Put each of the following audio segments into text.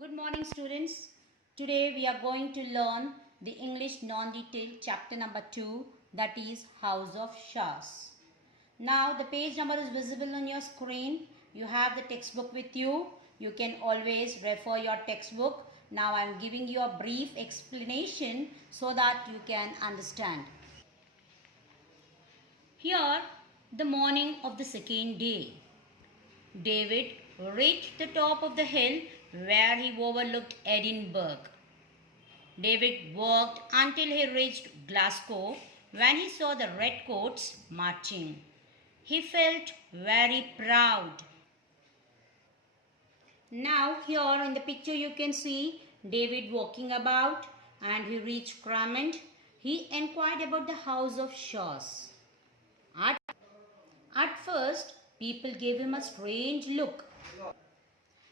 Good morning, students. Today we are going to learn the English non-detail chapter number 2, that is House of Shahs. Now the page number is visible on your screen. You have the textbook with you. You can always refer your textbook. Now I am giving you a brief explanation so that you can understand. Here, the morning of the second day. David reached the top of the hill where he overlooked Edinburgh. David walked until he reached Glasgow when he saw the redcoats marching. He felt very proud. Now here in the picture you can see David walking about and he reached Cramond. He inquired about the House of Shahs. At first, people gave him a strange look.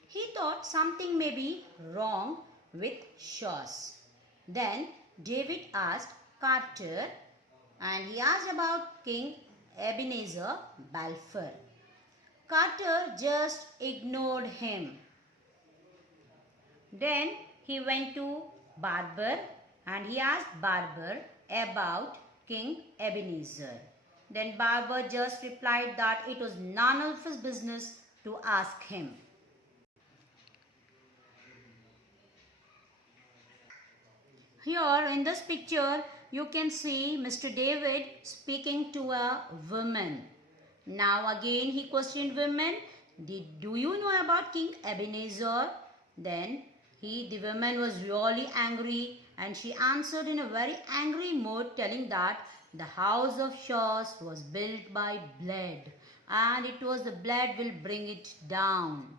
He thought something may be wrong with Shahs. Then David asked Carter and he asked about King Ebenezer Balfour. Carter just ignored him. Then he went to Barbour and he asked Barbour about King Ebenezer. Then Barbour just replied that it was none of his business to ask him. Here in this picture, you can see Mr. David speaking to a woman. Now again he questioned women, do you know about King Ebenezer? Then the woman was really angry and she answered in a very angry mood telling that the House of Shahs was built by blood and it was the blood will bring it down.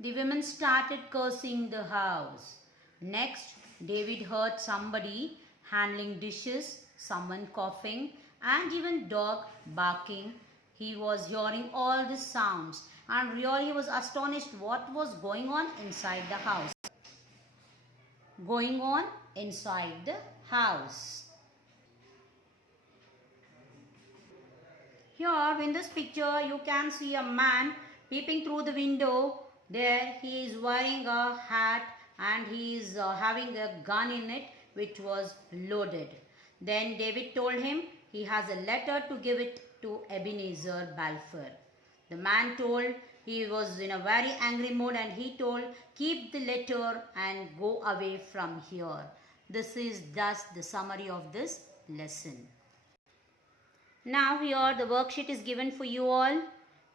The women started cursing the house. Next, David heard somebody handling dishes, someone coughing, and even dog barking. He was hearing all these sounds and really was astonished what was going on inside the house. Here in this picture you can see a man peeping through the window. There he is wearing a hat and he is having a gun in it which was loaded. Then David told him he has a letter to give it to Ebenezer Balfour. The man told he was in a very angry mood and he told, keep the letter and go away from here. This is thus the summary of this lesson. Now here the worksheet is given for you all.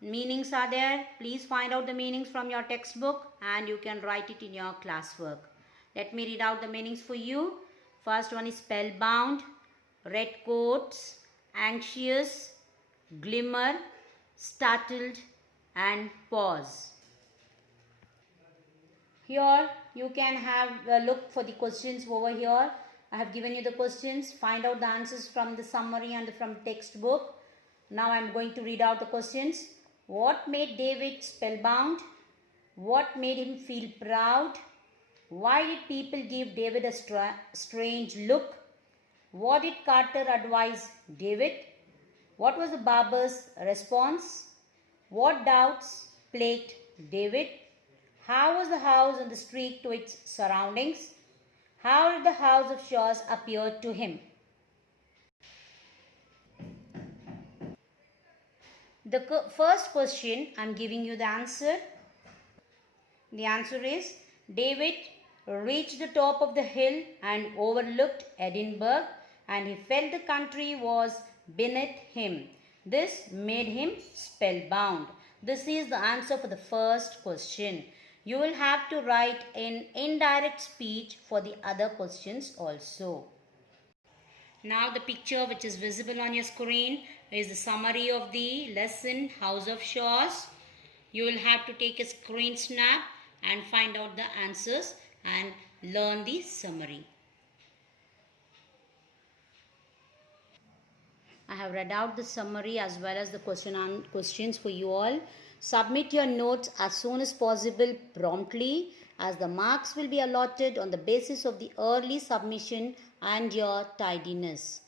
Meanings are there. Please find out the meanings from your textbook and you can write it in your classwork. Let me read out the meanings for you. First one is spellbound, redcoats, anxious, glimmer, startled and pause. Here you can have a look for the questions over here. I have given you the questions. Find out the answers from the summary and from textbook. Now I am going to read out the questions. What made David spellbound? What made him feel proud? Why did people give David a strange look? What did Carter advise David? What was the barber's response? What doubts plagued David? How was the house on the street to its surroundings? How did the House of Shahs appear to him? The first question, I am giving you the answer. The answer is, David reached the top of the hill and overlooked Edinburgh and he felt the country was beneath him. This made him spellbound. This is the answer for the first question. You will have to write in indirect speech for the other questions also. Now the picture which is visible on your screen is the summary of the lesson House of Shahs. You will have to take a screen snap and find out the answers and learn the summary. I have read out the summary as well as the questions for you all. Submit your notes as soon as possible promptly as the marks will be allotted on the basis of the early submission and your tidiness.